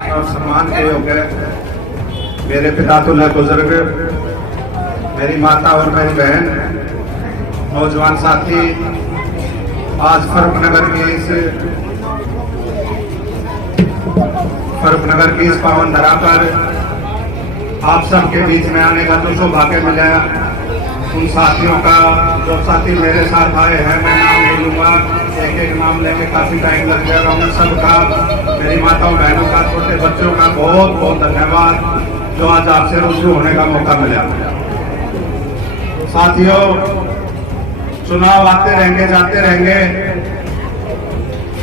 और सम्मान के योग्य मेरे पिता तुल्य बुजुर्ग, मेरी माता और मेरी बहन, नौजवान साथी, आज फरूखनगर की इस पावन धरा पर आप सबके बीच में आने का तो सौभाग्य मिला। उन साथियों का जो साथी मेरे साथ आए हैं, मैं नाम नहीं लूंगा, एक एक नाम लेके काफी टाइम लग जाएगा। उन सबका, मेरी माताओं बहनों का, छोटे बच्चों का बहुत बहुत धन्यवाद जो आज आपसे रूबरू होने का मौका मिला। साथियों, चुनाव आते रहेंगे, जाते रहेंगे,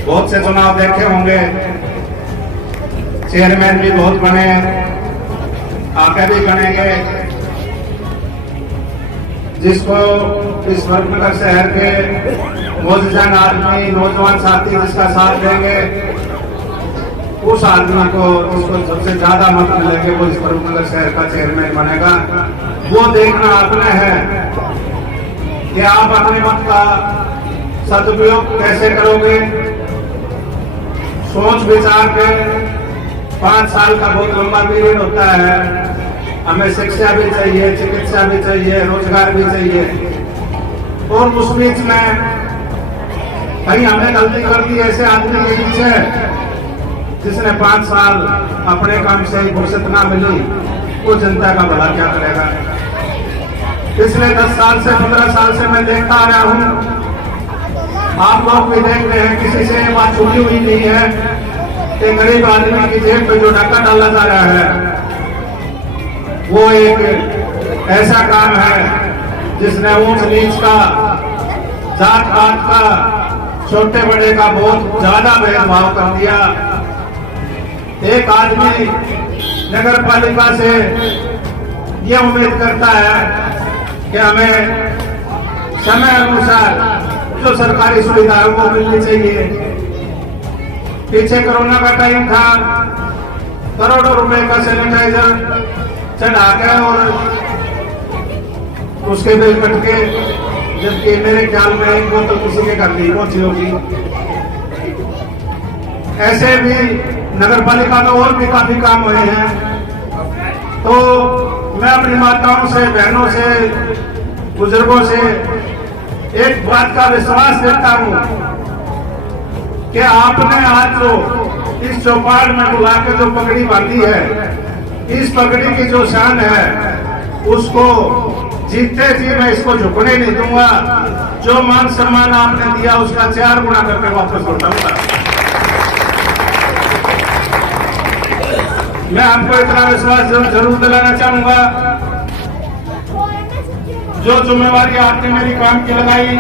बहुत से चुनाव देखे होंगे, चेयरमैन भी बहुत बने, आगे भी बनेंगे। जिसको इस फरूखनगर शहर के मौजूदान आदमी, नौजवान साथी जिसका साथ देंगे, उस आदमी को जिसको सबसे ज्यादा मत मिलेंगे वो इस फरूखनगर शहर का चेयरमैन बनेगा। वो देखना आपने है कि आप अपने मत का सदुपयोग कैसे करोगे। सोच विचार के 5 साल का बहुत लंबा पीरियड होता है। हमें शिक्षा भी चाहिए, चिकित्सा भी चाहिए, रोजगार भी चाहिए, और उस बीच में कहीं हमने गलती कर दी ऐसे आदमी के पीछे जिसने 5 साल अपने काम से ही फुर्सत ना मिली, वो जनता का भला क्या करेगा। पिछले 10 साल से 15 साल से मैं देखता आ रहा हूँ, आप लोग भी देख रहे हैं, किसी से ये बात छुपी हुई नहीं है कि गरीब आदमी की जेब में जो डाका डाला जा रहा है वो एक ऐसा काम है जिसने ऊंच नीच का, जात पात का, छोटे बड़े का बहुत ज्यादा भेदभाव कर दिया। एक आदमी नगर पालिका से ये उम्मीद करता है कि हमें समय अनुसार जो सरकारी सुविधाओं को मिलनी चाहिए। पीछे कोरोना का टाइम था, करोड़ों रुपए का सैनिटाइजर चढ़ा के और उसके बिल कट के, जबकि मेरे ख्याल में एक बोतल किसी के घर नहीं पहुंची होगी। ऐसे भी नगर पालिका में और भी काफी काम हुए हैं। तो मैं अपनी माताओं से, बहनों से, बुजुर्गों से एक बात का विश्वास देता हूं कि आपने आज जो इस चौपाल में बुला के जो पगड़ी बांधी है, इस पगड़ी की जो शान है, उसको जीतते जी मैं इसको झुकने नहीं दूंगा। जो मान सम्मान आपने दिया उसका 4 गुना करके वापस लौटाऊंगा। मैं आपको इतना विश्वास जरूर दिलाना चाहूंगा, जो जिम्मेवारी आपने मेरी काम की लगाई,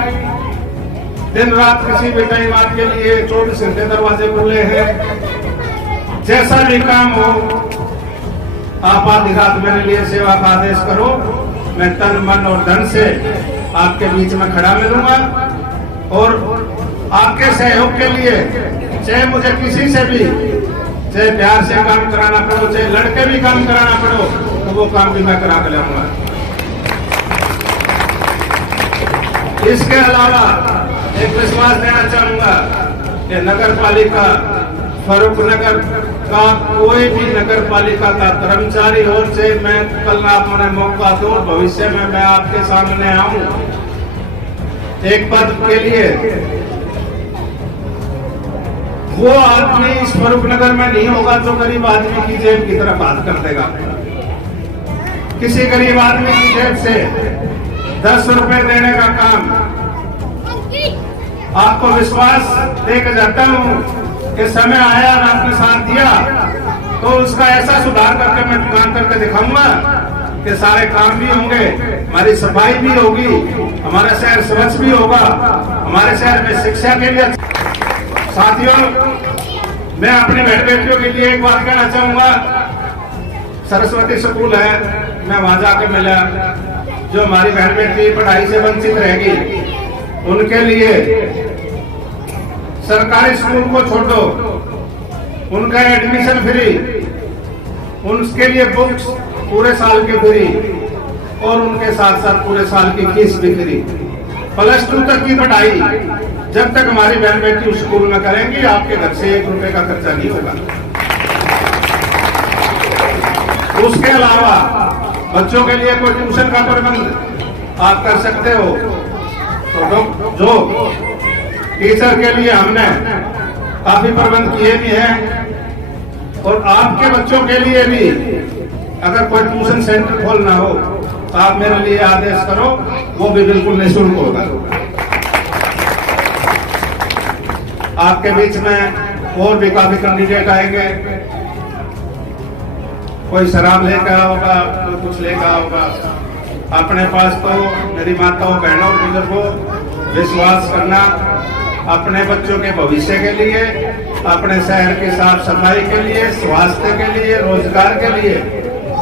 दिन रात किसी भी टाइम आपके लिए 24 घंटे दरवाजे खुले हैं। जैसा भी काम हो, आप आधी रात मेरे लिए सेवा का आदेश करो, मैं तन मन और धन से आपके बीच में खड़ा मिलूंगा। और आपके सहयोग के लिए चाहे मुझे किसी से भी, चाहे प्यार से काम कराना पड़ो, चाहे लड़के भी काम कराना पड़ो, तो वो काम भी मैं करा के लाऊंगा। इसके अलावा एक विश्वास देना चाहूंगा कि नगर पालिका फरूखनगर का कोई भी नगर पालिका का कर्मचारी हो, चाहे मैं कल आप मुझे मौका दो, भविष्य में मैं आपके सामने आऊं एक पद के लिए, वो आदमी इस फरूखनगर में नहीं होगा जो गरीब आदमी की जेब की तरफ हाथ कर देगा। किसी गरीब आदमी की जेब से 10 रुपए देने का काम आपको विश्वास देकर जाता हूं कि समय आया और आपने साथ दिया तो उसका ऐसा सुधार करके मैं काम करके दिखाऊंगा कि सारे काम भी होंगे, हमारी सफाई भी होगी, हमारा शहर स्वच्छ भी होगा, हमारे शहर में शिक्षा के लिए। साथियों, मैं अपनी बहन बेटियों के लिए एक बात कहना चाहूंगा। सरस्वती स्कूल है, मैं वहां जाकर मिला, जो हमारी बहन बेटी पढ़ाई से वंचित रहेगी उनके लिए सरकारी स्कूल को छोड़ो, उनका एडमिशन फ्री, उनके लिए बुक्स पूरे साल की फ्री, और उनके साथ साथ पूरे साल की फीस भी फ्री। +2 तक की पढ़ाई जब तक हमारी बहन बेटी उस स्कूल में करेंगी, आपके घर से 1 रुपए का खर्चा नहीं होगा। उसके अलावा बच्चों के लिए कोई ट्यूशन का प्रबंध आप कर सकते हो तो जो टीचर के लिए हमने काफी प्रबंध किए भी हैं और आपके बच्चों के लिए भी अगर कोई ट्यूशन सेंटर खोलना हो तो आप मेरे लिए आदेश करो, वो भी बिल्कुल निःशुल्क होगा। आपके बीच में और भी काफी कैंडिडेट आएंगे, कोई शराब लेकर होगा, कोई कुछ लेकर होगा। अपने पास तो मेरी माताओं बहनों बुजुर्गों विश्वास करना, अपने बच्चों के भविष्य के लिए, अपने शहर की साफ सफाई के लिए, स्वास्थ्य के लिए, रोजगार के लिए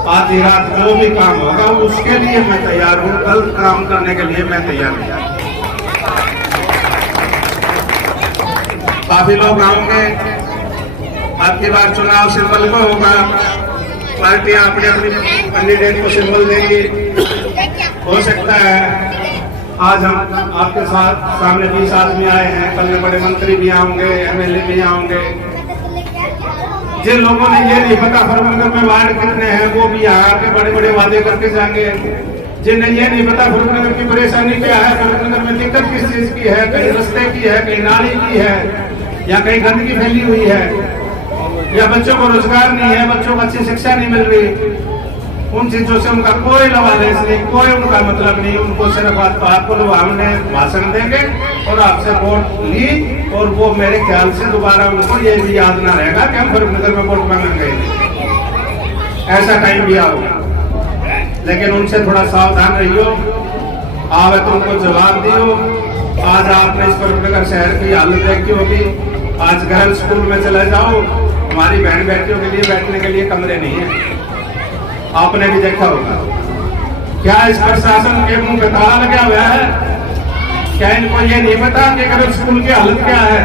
आधी रात जो भी काम होगा उसके लिए मैं तैयार हूँ। कल काम करने के लिए मैं तैयार हूँ। काफी लोग आएंगे, आपकी बार चुनाव सिंबल को होगा, पार्टियां अपने अपने कैंडिडेट को सिंबल देंगी। हो सकता है आज हम आपके साथ सामने 20 आदमी आए हैं, कल में बड़े मंत्री भी आएंगे, एमएलए भी आएंगे। जिन लोगों ने ये नहीं पता फरुखनगर में वार्ड कितने हैं वो भी यहाँ आके बड़े बड़े वादे करके जाएंगे। जिन्हें ये नहीं पता फरुखनगर की परेशानी क्या है, फरुखनगर में दिक्कत किस चीज की है, कहीं रास्ते की है, कहीं नाली की है, या कहीं गंदगी फैली हुई है, या बच्चों को रोजगार नहीं है, बच्चों को अच्छी शिक्षा नहीं मिल रही, उन चीजों से उनका कोई लवालेस नहीं, कोई उनका मतलब नहीं। उनको सिर्फ आपको लोग हमने भाषण देंगे और आपसे वोट ली, और वो मेरे ख्याल से दोबारा उनको ये भी याद ना रहेगा कि हम फरुखनगर में वोट मांगने गए। ऐसा टाइम भी आओगा, लेकिन उनसे थोड़ा सावधान रहियो। आवे तो उनको जवाब दियो। आज आपने इस फरुखनगर शहर की हालत देखी होगी। आज गर्ल्स स्कूल में चले जाओ, हमारी बहन बेटियों के लिए बैठने के लिए कमरे नहीं है। आपने भी देखा होगा। क्या इस प्रशासन के मुंह पे ताला लगा हुआ है? क्या इनको ये नहीं पता कि गर्ल्स स्कूल की हालत क्या है?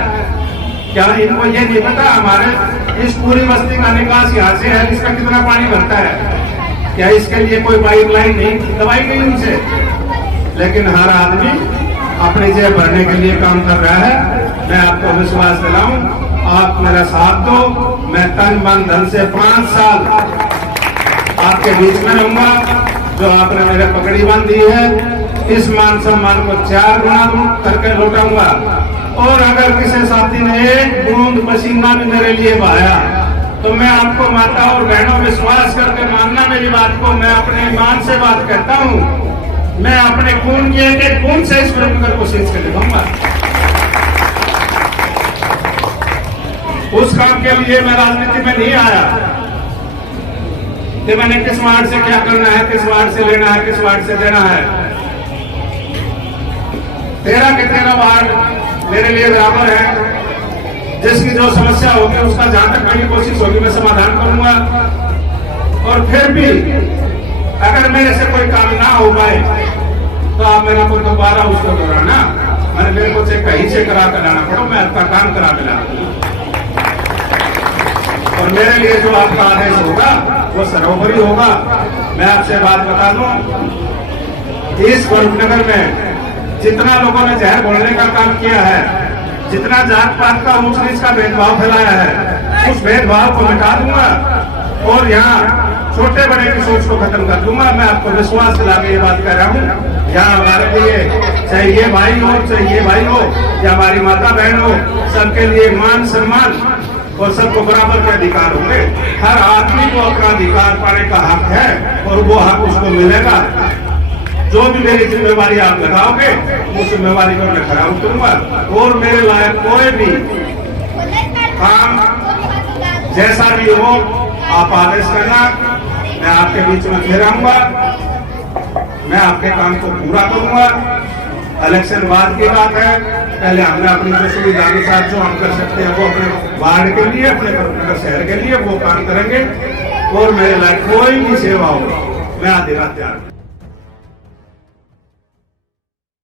क्या इनको ये नहीं पता हमारे इस पूरी बस्ती का निकास यहाँ से है, इसका कितना पानी भरता है? क्या इसके लिए कोई पाइपलाइन नहीं दबाई गई उनसे? लेकिन हर आदमी अपनी जेब भरने के लिए काम कर रहा है। मैं आपको विश्वास दिलाऊं, आप मेरा साथ दो। मैं तन मन धन से 5 साल आपके बीच में रहूंगा। जो आपने मेरे पकड़ी बांधी है, इस मान सम्मान को 4 गुना करके लौटाऊंगा। और अगर किसी साथी ने एक बूंद पसीना भी मेरे लिए बहाया तो मैं आपको माता और बहनों विश्वास करके मानना मेरी बात को, मैं अपने ईमान से बात करता हूँ, मैं अपने खून की एक बूंद से इस फरुखनगर को सींच कर दिखाऊंगा। उस काम के लिए मैं राजनीति में नहीं आया कि मैंने किस वार्ड से क्या करना है, किस वार्ड से लेना है, किस वार्ड से देना है। 13 के 13 वार्ड मेरे लिए बराबर है। जिसकी जो समस्या होगी उसका जहां तक मेरी कोशिश होगी मैं समाधान करूंगा। और फिर भी अगर मेरे से कोई काम ना हो पाए तो आप मेरे को दोबारा उसको दोहराना, मैंने मेरे को से कहीं से करा कर लाना पड़ो, मैं आपका काम करा के लाऊंगा। और मेरे लिए जो आपका आदेश होगा वो सर्वोपरि होगा। मैं आपसे बात बता दूं, इस फरुखनगर में जितना लोगों ने जहर बोलने का काम किया है, जितना जात पात का ऊंच नीच का भेदभाव फैलाया है, उस भेदभाव को मिटा दूंगा और यहाँ छोटे बड़े की सोच को खत्म कर दूंगा। मैं आपको विश्वास दिला के ये बात कर रहा हूँ। यहाँ हमारे लिए चाहे ये भाई हो, चाहे ये भाई हो, या हमारी माता बहन हो, सबके लिए मान सम्मान और सबको बराबर के अधिकार होंगे। हर आदमी को अपना अधिकार पाने का हक है और वो हक उसको मिलेगा। जो भी मेरी जिम्मेवारी आप लगाओगे उस जिम्मेवारी को मैं खरा उतरूंगा। और मेरे लायक कोई भी काम जैसा भी हो आप आदेश करना, मैं आपके बीच में फिर आऊंगा, मैं आपके काम को पूरा करूंगा। इलेक्शन बाद की बात है, पहले हमने अपनी जो सुविधा के साथ जो हम कर सकते हैं वो अपने वार्ड के लिए, अपने फरुखनगर शहर के लिए वो काम करेंगे। और मेरे लायक कोई भी सेवा हो मैं आधी रात तैयार।